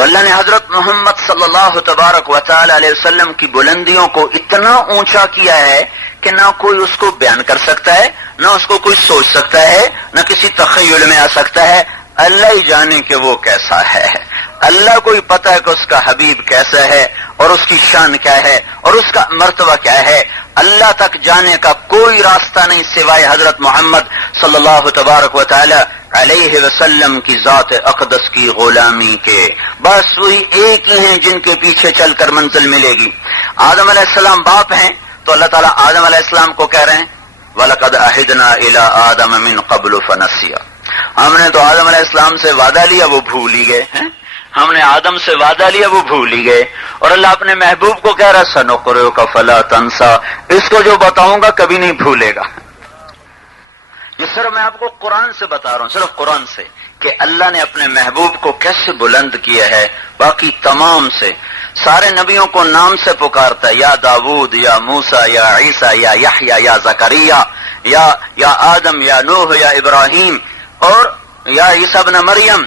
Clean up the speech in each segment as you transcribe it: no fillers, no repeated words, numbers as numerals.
تو اللہ نے حضرت محمد صلی اللہ تبارک و تعالی علیہ وسلم کی بلندیوں کو اتنا اونچا کیا ہے کہ نہ کوئی اس کو بیان کر سکتا ہے، نہ اس کو کوئی سوچ سکتا ہے، نہ کسی تخیل میں آ سکتا ہے. اللہ ہی جانے کہ وہ کیسا ہے. اللہ کو ہی پتا ہے کہ اس کا حبیب کیسا ہے اور اس کی شان کیا ہے اور اس کا مرتبہ کیا ہے. اللہ تک جانے کا کوئی راستہ نہیں سوائے حضرت محمد صلی اللہ تبارک و تعالی علیہ وسلم کی ذات اقدس کی غلامی کے. بس وہی ایک ہی ہیں جن کے پیچھے چل کر منزل ملے گی. آدم علیہ السلام باپ ہیں تو اللہ تعالیٰ آدم علیہ السلام کو کہہ رہے ہیں وَلَقَدْ عَهِدْنَا إِلَىٰ آدَمَ مِن قَبْلُ فَنَسِيَ. ہم نے تو آدم علیہ السلام سے وعدہ لیا وہ بھول ہی گئے ہیں. ہم نے آدم سے وعدہ لیا وہ بھول ہی گئے. اور اللہ اپنے محبوب کو کہہ رہا سَنُقْرِئُكَ فَلَا تَنسَىٰ. اس کو جو بتاؤں گا کبھی نہیں بھولے گا. یہ صرف میں آپ کو قرآن سے بتا رہا ہوں، صرف قرآن سے، کہ اللہ نے اپنے محبوب کو کیسے بلند کیا ہے. باقی تمام سے سارے نبیوں کو نام سے پکارتا ہے، یا داود، یا موسیٰ، یا عیسیٰ، یا یحییٰ، یا زکریا، یا آدم، یا نوح، یا ابراہیم، اور یا عیسیٰ ابن مریم.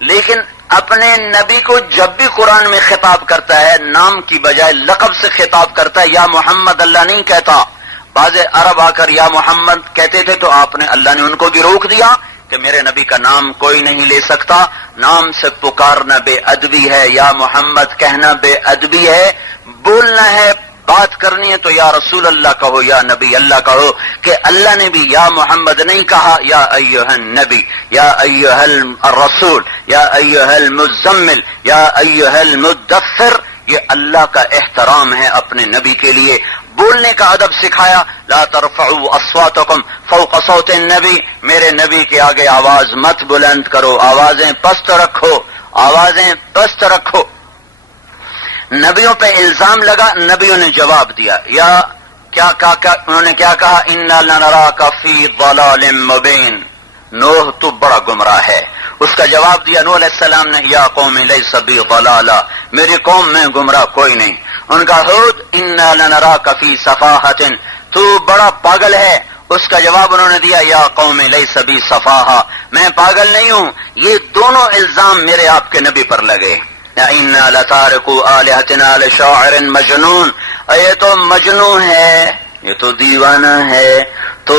لیکن اپنے نبی کو جب بھی قرآن میں خطاب کرتا ہے نام کی بجائے لقب سے خطاب کرتا ہے. یا محمد اللہ نہیں کہتا. بعض عرب آ کر یا محمد کہتے تھے تو اللہ نے ان کو بھی روک دیا کہ میرے نبی کا نام کوئی نہیں لے سکتا. نام سے پکارنا بے ادبی ہے، یا محمد کہنا بے ادبی ہے. بولنا ہے، بات کرنی ہے تو یا رسول اللہ کہو، یا نبی اللہ کہو. کہ اللہ نے بھی یا محمد نہیں کہا، یا ایھا النبی، یا ایھا الرسول، یا ایھا المزمل، یا ایھا المدثر. یہ اللہ کا احترام ہے اپنے نبی کے لیے. بولنے کا ادب سکھایا، لا ترفعوا اصواتکم فوق صوت النبی. میرے نبی کے آگے آواز مت بلند کرو، آوازیں پست رکھو، آوازیں پست رکھو. نبیوں پہ الزام لگا، نبیوں نے جواب دیا. یا کیا انہوں نے کیا کہا؟ انا لنراک فی ضلال مبین. نوح تو بڑا گمراہ ہے. اس کا جواب دیا نوح علیہ السلام نے، یا قوم لیس بی ضلالہ. میری قوم میں گمراہ کوئی نہیں. ان کا ہود انا لنراک فی صفاحۃ. تو بڑا پاگل ہے. اس کا جواب انہوں نے دیا، یا قوم لیس بی صفاحہ. میں پاگل نہیں ہوں. یہ دونوں الزام میرے آپ کے نبی پر لگے. انا لتارکوا آلہتنا لشاعر مجنون. یہ تو مجنون ہے، یہ تو دیوانہ ہے. تو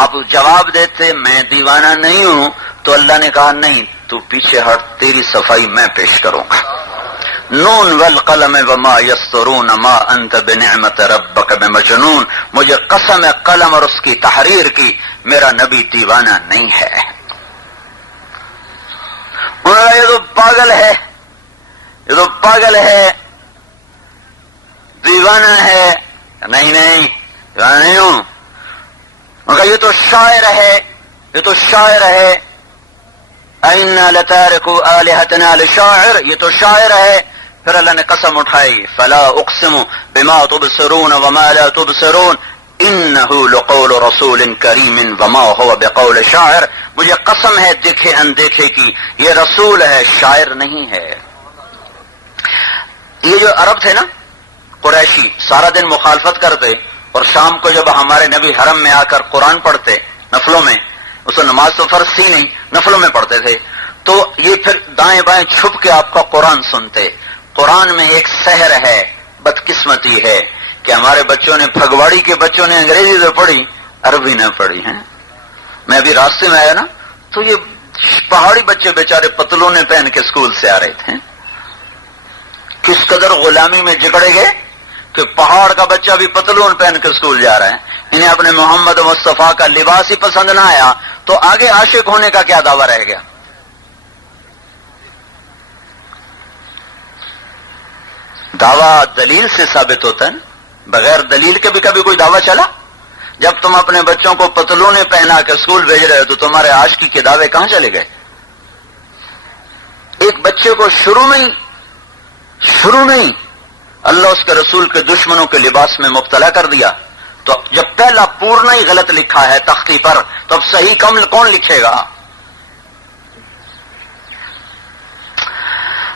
آپ جواب دیتے میں دیوانہ نہیں ہوں. تو اللہ نے کہا نہیں، تو پیچھے ہٹ، تیری صفائی میں پیش کروں گا. نون والقلم وما یسطرون ما انت بنعمت ربک بمجنون. مجھے قسم ہے قلم اور اس کی تحریر کی، میرا نبی دیوانہ نہیں ہے. انہوں نے یہ تو پاگل ہے، یہ تو پاگل ہے، دیوانہ ہے. نہیں دیوانہ نہیں ہوں. ان کا یہ تو شاعر ہے، یہ تو شاعر ہے. اِنَّا لَتَارِكُوا آلِهَتَنَا لِشَاعِرٍ. یہ تو شاعر ہے. پھر اللہ نے قسم اٹھائی، فَلَا أُقْسِمُ بِمَا تُبْصِرُونَ وَمَا لَا تُبْصِرُونَ إِنَّهُ لَقَوْلُ رَسُولٍ كَرِيمٍ وَمَا هُوَ بِقَوْلِ شَاعِرٍ. مجھے قسم ہے دیکھے اندیکھے کی، یہ رسول ہے، شاعر نہیں ہے. یہ جو عرب تھے نا قریشی، سارا دن مخالفت کرتے اور شام کو جب ہمارے نبی حرم میں آ کر قرآن پڑھتے نفلوں میں، اس کو نماز تو فرض تھی نہیں، نفلوں میں پڑھتے تھے، تو یہ پھر دائیں بائیں چھپ کے آپ کا قرآن سنتے. قرآن میں ایک سحر ہے، بدقسمتی ہے کہ ہمارے بچوں نے، پھگواڑی کے بچوں نے انگریزی تو پڑھی، عربی نہ پڑھی ہے. میں ابھی راستے میں آیا نا تو یہ پہاڑی بچے بیچارے پتلونے پہن کے اسکول سے آ رہے تھے. کس قدر غلامی میں جکڑے گئے کہ پہاڑ کا بچہ بھی پتلون پہن کے اسکول جا رہا ہے. انہیں اپنے محمد مصطفیٰ کا لباس ہی پسند نہ آیا تو آگے عاشق ہونے کا کیا دعویٰ رہ گیا؟ دعویٰ دلیل سے ثابت ہوتا ہے، بغیر دلیل کے بھی کبھی کوئی دعویٰ چلا؟ جب تم اپنے بچوں کو پتلونے پہنا کے اسکول بھیج رہے ہو تو تمہارے عاشقی کے دعوے کہاں چلے گئے؟ ایک بچے کو شروع میں ہی اللہ اس کے رسول کے دشمنوں کے لباس میں مبتلا کر دیا. تو جب پہلا پورنا ہی غلط لکھا ہے تختی پر تو اب صحیح کون لکھے گا؟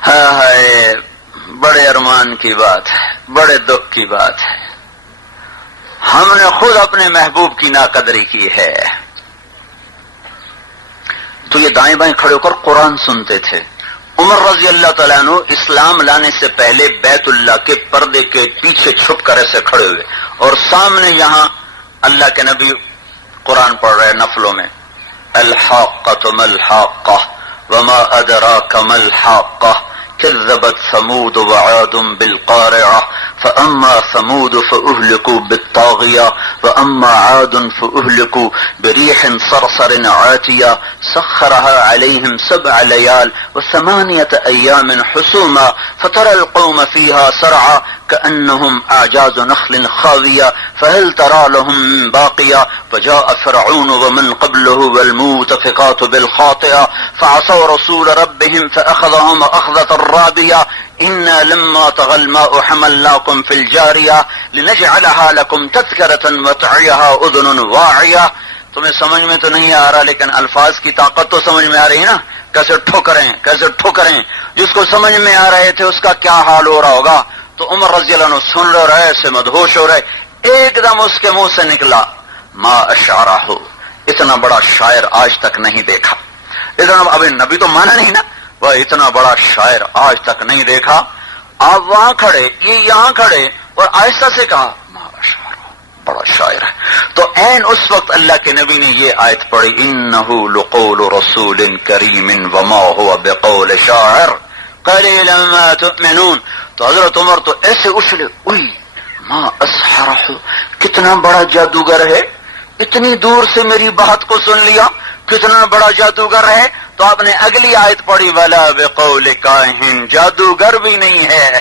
ہائے، بڑے ارمان کی بات ہے، بڑے دکھ کی بات ہے. ہم نے خود اپنے محبوب کی ناقدری کی ہے. تو یہ دائیں بائیں کھڑے ہو کر قرآن سنتے تھے. عمر رضی اللہ تعالیٰ عنہ اسلام لانے سے پہلے بیت اللہ کے پردے کے پیچھے چھپ کر ایسے کھڑے ہوئے اور سامنے یہاں اللہ کے نبی قرآن پڑھ رہے نفلوں میں، الحاقۃ ما الحاقۃ وما ادراک ما الحاقۃ كذبت ثمود وعاد بالقارعة فأما ثمود فأهلكوا بالطاغية وأما عاد فأهلكوا بريح صرصر عاتية سخرها عليهم 7 ليال و8 أيام حسوما فترى القوم فيها سرعا كأنهم أعجاز نخل خاوية فهل ترى لهم من باقية فجاء فرعون ومن قبله والمؤتفقات بالخاطئة فعصوا رسول ربهم فأخذهم أخذة رابية إنا لما طغى الماء حملناكم في الجارية لنجعلها لكم تذكرة وتعيها أذن واعية. تمہیں سمجھ میں تو نہیں آ رہا لیکن الفاظ کی طاقت تو سمجھ میں آ رہی ہے نا، کیسے ٹھوکریں جس کو سمجھ میں آ رہے تھے اس کا کیا حال ہو رہا ہوگا. تو عمر رضی اللہ عنہ سن رہے ایسے مدہوش ہو رہے، ایک دم اس کے منہ سے نکلا ما اشعرہ، اتنا بڑا شاعر آج تک نہیں دیکھا. اتنا ابھی نبی تو مانا نہیں نا، وہ اتنا بڑا شاعر آج تک نہیں دیکھا. آپ وہاں کھڑے، یہ یہاں کھڑے اور آہستہ سے کہا ما اشعرہ، بڑا شاعر ہے. تو عین اس وقت اللہ کے نبی نے یہ آیت پڑھی انہ لقول رسول کریم وما هو بقول شاعر قلیلا ما تؤمنون. تو حضرت عمر تو ایسے اچھلے، اوئی ما اسحرہ، کتنا بڑا جادوگر ہے، اتنی دور سے میری بات کو سن لیا، کتنا بڑا جادوگر ہے. تو آپ نے اگلی آیت پڑھی ولا بقول کاہن، جادوگر بھی نہیں ہے،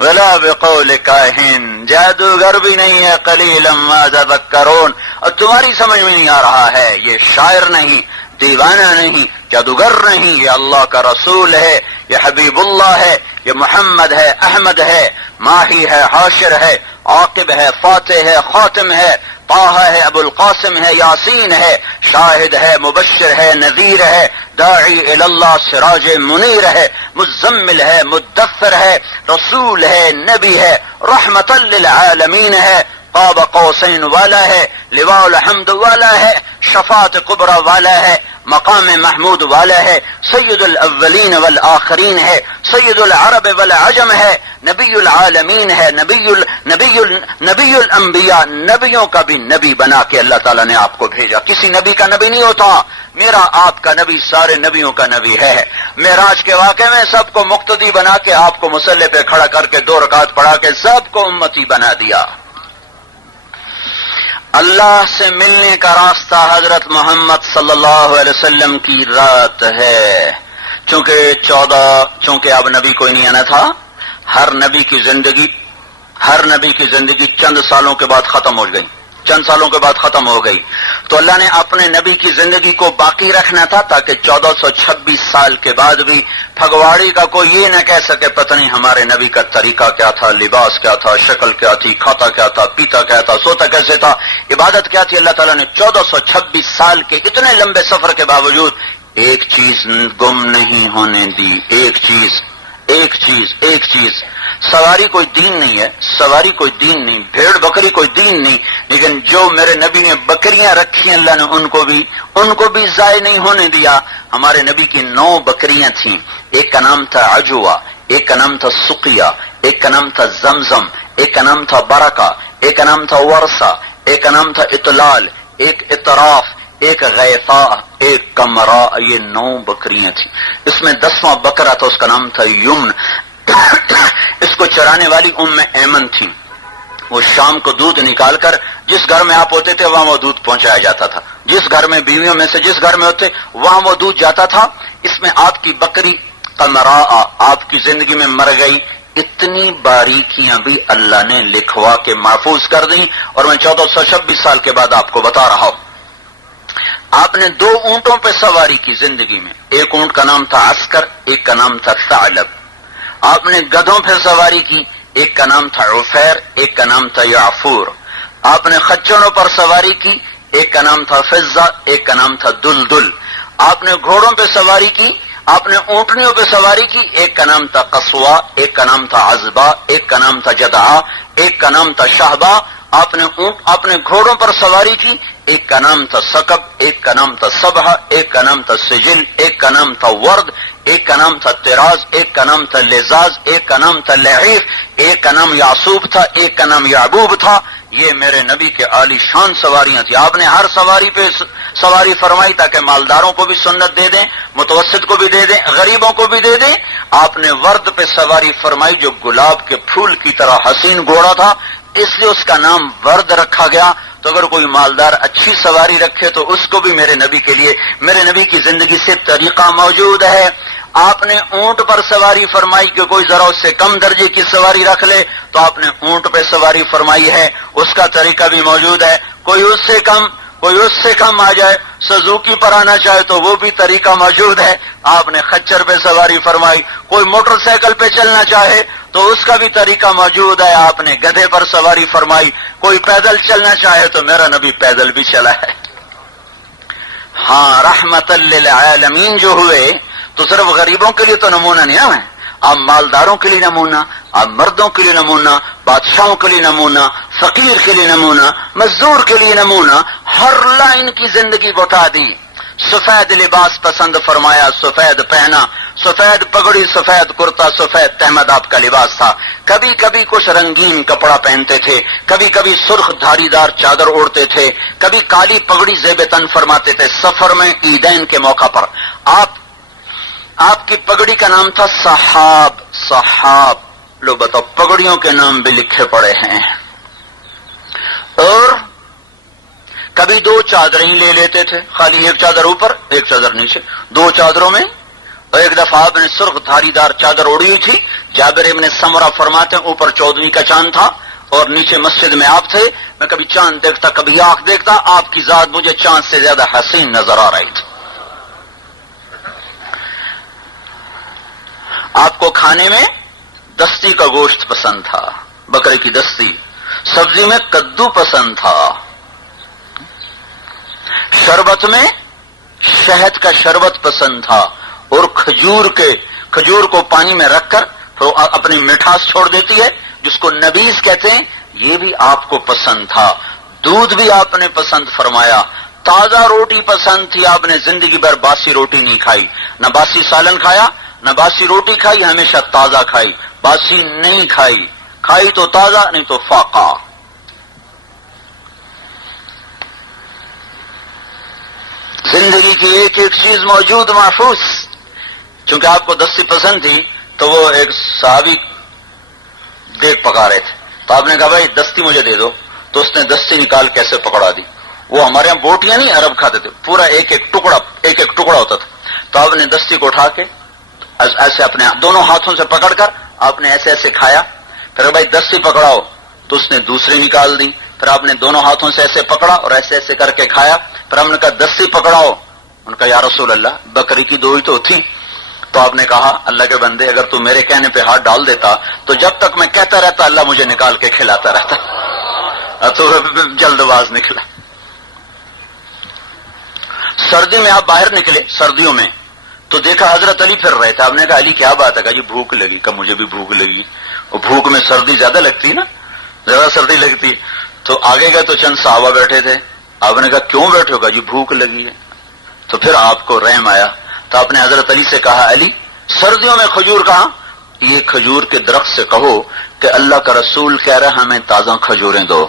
ولا بقول کاہن، جادوگر بھی نہیں ہے، قلیلا ما تذکرون. اور تمہاری سمجھ میں نہیں آ رہا ہے، یہ شاعر نہیں، دیوانہ نہیں، جادوگر نہیں، یہ اللہ کا رسول ہے، یہ حبیب اللہ ہے، یہ محمد ہے، احمد ہے، ماہی ہے، حاشر ہے، عاقب ہے، فاتح ہے، خاتم ہے، طه ہے، ابو القاسم ہے، یاسین ہے، شاہد ہے، مبشر ہے، نذیر ہے، داعی الی اللہ، سراج منیر ہے، مزمل ہے، مدثر ہے، رسول ہے، نبی ہے، رحمت للعالمین ہے، قاب قوسین والا ہے، لواء الحمد والا ہے، شفاعت کبریٰ والا ہے، مقام محمود والا ہے، سید الاولین والآخرین ہے، سید العرب والعجم ہے، نبی العالمین ہے، نبی الانبیاء، نبیوں کا بھی نبی بنا کے اللہ تعالیٰ نے آپ کو بھیجا. کسی نبی کا نبی نہیں ہوتا، میرا آپ کا نبی سارے نبیوں کا نبی ہے. معراج کے واقعے میں سب کو مقتدی بنا کے آپ کو مصلی پہ کھڑا کر کے 2 رکعت پڑھا کے سب کو امتی بنا دیا. اللہ سے ملنے کا راستہ حضرت محمد صلی اللہ علیہ وسلم کی رات ہے. چونکہ اب نبی کوئی نہیں آنا تھا، ہر نبی کی زندگی چند سالوں کے بعد ختم ہو گئی. تو اللہ نے اپنے نبی کی زندگی کو باقی رکھنا تھا تاکہ 1426 سال کے بعد بھی پھگواڑی کا کوئی یہ نہ کہہ سکے پتہ نہیں ہمارے نبی کا طریقہ کیا تھا، لباس کیا تھا، شکل کیا تھی، کھاتا کیا تھا، پیتا کیا تھا، سوتا کیسے تھا، عبادت کیا تھی. اللہ تعالیٰ نے 1426 سال کے اتنے لمبے سفر کے باوجود ایک چیز گم نہیں ہونے دی. ایک چیز سواری کوئی دین نہیں ہے، بھیڑ بکری کوئی دین نہیں، لیکن جو میرے نبی نے بکریاں رکھی اللہ نے ان کو بھی ضائع نہیں ہونے دیا. ہمارے نبی کی 9 بکریاں تھیں، ایک کا نام تھا عجوہ، ایک کا نام تھا سقیہ، ایک کا نام تھا زمزم، ایک کا نام تھا برکہ، ایک کا نام تھا ورثہ، ایک کا نام تھا اطلال، ایک اطراف، ایک غیثا، ایک کمرا. یہ 9 بکریاں تھیں. اس میں 10واں بکرا تھا، اس کا نام تھا یمن. اس کو چرانے والی ایمن تھی. وہ شام کو دودھ نکال کر جس گھر میں آپ ہوتے تھے وہاں وہ دودھ پہنچایا جاتا تھا، جس گھر میں بیویوں میں سے جس گھر میں ہوتے وہاں وہ دودھ جاتا تھا. اس میں آپ کی بکری قمرا آپ کی زندگی میں مر گئی. اتنی باریکیاں بھی اللہ نے لکھوا کے محفوظ کر دیں. اور میں 1426 سال کے بعد آپ کو بتا رہا ہوں. آپ نے 2 اونٹوں پہ سواری کی زندگی میں. ایک اونٹ کا نام تھا عسکر، ایک کا نام تھا ثعلب. آپ نے گدھوں پہ سواری کی، ایک کا نام تھا عفیر، ایک کا نام تھا یعفور. آپ نے خچروں پر سواری کی، ایک کا نام تھا فضہ، ایک کا نام تھا دلدل. آپ نے گھوڑوں پہ سواری کی، آپ نے اونٹنیوں پہ سواری کی، ایک کا نام تھا قصوا، ایک کا نام تھا عذبہ، ایک کا نام تھا جدعہ، ایک کا نام تھا شہبہ. آپ نے گھوڑوں پر سواری کی، ایک کا نام تھا سکب، ایک کا نام تھا صبح، ایک کا نام تھا سجل، ایک کا نام تھا ورد، ایک کا نام تھا تراز، ایک کا نام تھا لزاز، ایک کا نام تھا لعیف، ایک کا نام یعصوب تھا، ایک کا نام یعبوب تھا. یہ میرے نبی کے عالی شان سواریاں تھیں. آپ نے ہر سواری پہ سواری فرمائی تاکہ مالداروں کو بھی سنت دے دیں، متوسط کو بھی دے دیں، غریبوں کو بھی دے دیں. آپ نے ورد پہ سواری فرمائی جو گلاب کے پھول کی طرح حسین گھوڑا تھا، اس لیے اس کا نام ورد رکھا گیا. تو اگر کوئی مالدار اچھی سواری رکھے تو اس کو بھی میرے نبی کے لیے، میرے نبی کی زندگی سے طریقہ موجود ہے. آپ نے اونٹ پر سواری فرمائی کہ کوئی ذرا اس سے کم درجے کی سواری رکھ لے تو آپ نے اونٹ پہ سواری فرمائی ہے، اس کا طریقہ بھی موجود ہے. کوئی اس سے کم آ جائے، سزوکی پر آنا چاہے تو وہ بھی طریقہ موجود ہے. آپ نے خچر پہ سواری فرمائی. کوئی موٹر سائیکل پہ چلنا چاہے تو اس کا بھی طریقہ موجود ہے. آپ نے گدھے پر سواری فرمائی. کوئی پیدل چلنا چاہے تو میرا نبی پیدل بھی چلا ہے. ہاں، رحمت للعالمین جو ہوئے تو صرف غریبوں کے لیے تو نمونہ نہیں ہے، آپ مالداروں کے لیے نمونہ، آپ مردوں کے لیے نمونہ، بادشاہوں کے لیے نمونہ، فقیر کے لیے نمونہ، مزدور کے لیے نمونہ. ہر لائن کی زندگی بتا دی. سفید لباس پسند فرمایا، سفید پہنا، سفید پگڑی، سفید کرتا، سفید تہمد آپ کا لباس تھا. کبھی کبھی کچھ رنگین کپڑا پہنتے تھے، کبھی کبھی سرخ دھاری دار چادر اوڑھتے تھے، کبھی کالی پگڑی زیب تن فرماتے تھے. سفر میں عیدین کے موقع پر آپ کی پگڑی کا نام تھا صحاب. صحاب، لو بتاؤ، پگڑیوں کے نام بھی لکھے پڑے ہیں. اور کبھی دو چادریں لے لیتے تھے، خالی ایک چادر اوپر ایک چادر نیچے، دو چادروں میں. اور ایک دفعہ آپ نے سرخ دھاری دار چادر اوڑھی ہوئی تھی. جابر ابن سمرہ فرماتے ہیں اوپر 14ویں کا چاند تھا اور نیچے مسجد میں آپ تھے. میں کبھی چاند دیکھتا کبھی آنکھ دیکھتا، آپ کی ذات مجھے چاند سے زیادہ حسین نظر آ رہی تھی. آپ کو کھانے میں دستی کا گوشت پسند تھا، بکرے کی دستی. سبزی میں کدو پسند تھا. شربت میں شہد کا شربت پسند تھا. اور کھجور کو پانی میں رکھ کر اپنی مٹھاس چھوڑ دیتی ہے جس کو نبیز کہتے ہیں، یہ بھی آپ کو پسند تھا. دودھ بھی آپ نے پسند فرمایا. تازہ روٹی پسند تھی. آپ نے زندگی بھر باسی روٹی نہیں کھائی، نہ باسی سالن کھایا نہ باسی روٹی کھائی، ہمیشہ تازہ کھائی، باسی نہیں کھائی. کھائی تو تازہ، نہیں تو فاقہ. زندگی کی ایک ایک چیز موجود محفوظ. چونکہ آپ کو دستی پسند تھی تو وہ ایک صحابی دیکھ پکا رہے تھے تو آپ نے کہا بھائی دستی مجھے دے دو. تو اس نے دستی نکال کیسے پکڑا دی. وہ ہمارے یہاں بوٹیاں نہیں عرب کھاتے تھے، پورا ایک ایک ٹکڑا ہوتا تھا. تو آپ نے دستی کو اٹھا کے ایسے اپنے دونوں ہاتھوں سے پکڑ کر آپ نے ایسے ایسے کھایا. پھر بھائی دستی پکڑاؤ تو اس نے دوسری نکال دی. پھر آپ نے دونوں ہاتھوں سے ایسے پکڑا اور ایسے ایسے کر کے کھایا. پھر ہم نے کہا دستی پکڑاؤ. ان کا یا رسول اللہ بکری کی دو ہی تو تھی. تو آپ نے کہا اللہ کے بندے اگر تو میرے کہنے پہ ہاتھ ڈال دیتا تو جب تک میں کہتا رہتا اللہ مجھے نکال کے کھلاتا رہتا. تو جلد باز نکلا. سردی میں آپ باہر نکلے، سردیوں میں تو دیکھا حضرت علی پھر رہے تھے. آپ نے کہا علی کیا بات ہے؟ کہا جی بھوک لگی. کہا مجھے بھی بھوک لگی. اور بھوک میں سردی زیادہ لگتی نا، زیادہ سردی لگتی. تو آگے گئے تو چند صحابہ بیٹھے تھے. آپ نے کہا کیوں بیٹھے ہو؟ کہا جی بھوک لگی ہے. تو پھر آپ کو رحم آیا تو آپ نے حضرت علی سے کہا علی سردیوں میں کھجور کہاں؟ یہ کھجور کے درخت سے کہو کہ اللہ کا رسول کہہ رہا ہمیں تازہ کھجوریں دو.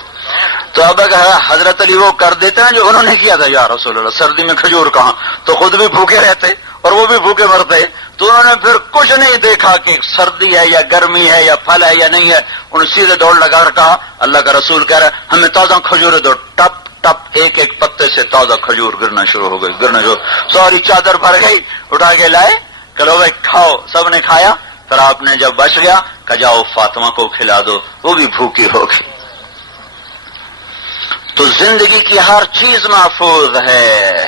تو اب حضرت علی وہ کر دیتے ہیں جو انہوں نے کیا تھا. یا رسول اللہ سردی میں کھجور کہاں؟ تو خود بھی بھوکے رہتے اور وہ بھی بھوکے مرتے. تو انہوں نے پھر کچھ نہیں دیکھا کہ سردی ہے یا گرمی ہے یا پھل ہے یا نہیں ہے. انہوں نے سیدھے دوڑ لگا کر کہا اللہ کا رسول کہہ رہا ہے ہمیں تازہ کھجوریں دو. ٹپ ٹپ ایک ایک پتے سے تازہ کھجور گرنا شروع ہو گئی. ساری چادر بھر گئی. اٹھا کے لائے کہ لو بھائی کھاؤ. سب نے کھایا. پھر آپ نے جب بچ گیا کہ جاؤ فاطمہ کو کھلا دو، وہ بھی بھوکی ہو گئی. تو زندگی کی ہر چیز محفوظ ہے.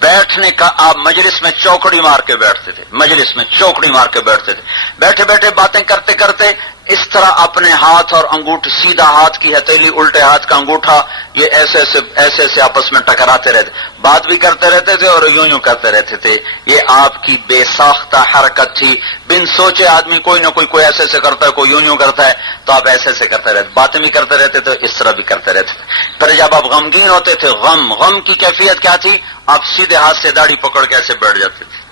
بیٹھنے کا آپ مجلس میں چوکڑی مار کے بیٹھتے تھے، مجلس میں چوکڑی مار کے بیٹھتے تھے. بیٹھے بیٹھے باتیں کرتے کرتے اس طرح اپنے ہاتھ اور انگوٹھ، سیدھا ہاتھ کی ہتھیلی الٹے ہاتھ کا انگوٹھا، یہ ایسے ایسے آپس میں ٹکراتے رہتے. بات بھی کرتے رہتے تھے اور یوں کرتے رہتے تھے. یہ آپ کی بے ساختہ حرکت تھی. بن سوچے آدمی کوئی نہ کوئی ایسے کرتا ہے، کوئی یوں کرتا ہے، تو آپ ایسے کرتے رہتے. باتیں بھی کرتے رہتے تھے، اس طرح بھی کرتے رہتے تھے. پھر جب آپ غمگین ہوتے تھے، غم کی کیفیت کیا تھی؟ آپ سیدھے ہاتھ سے داڑھی پکڑ کے ایسے بیٹھ جاتے تھے.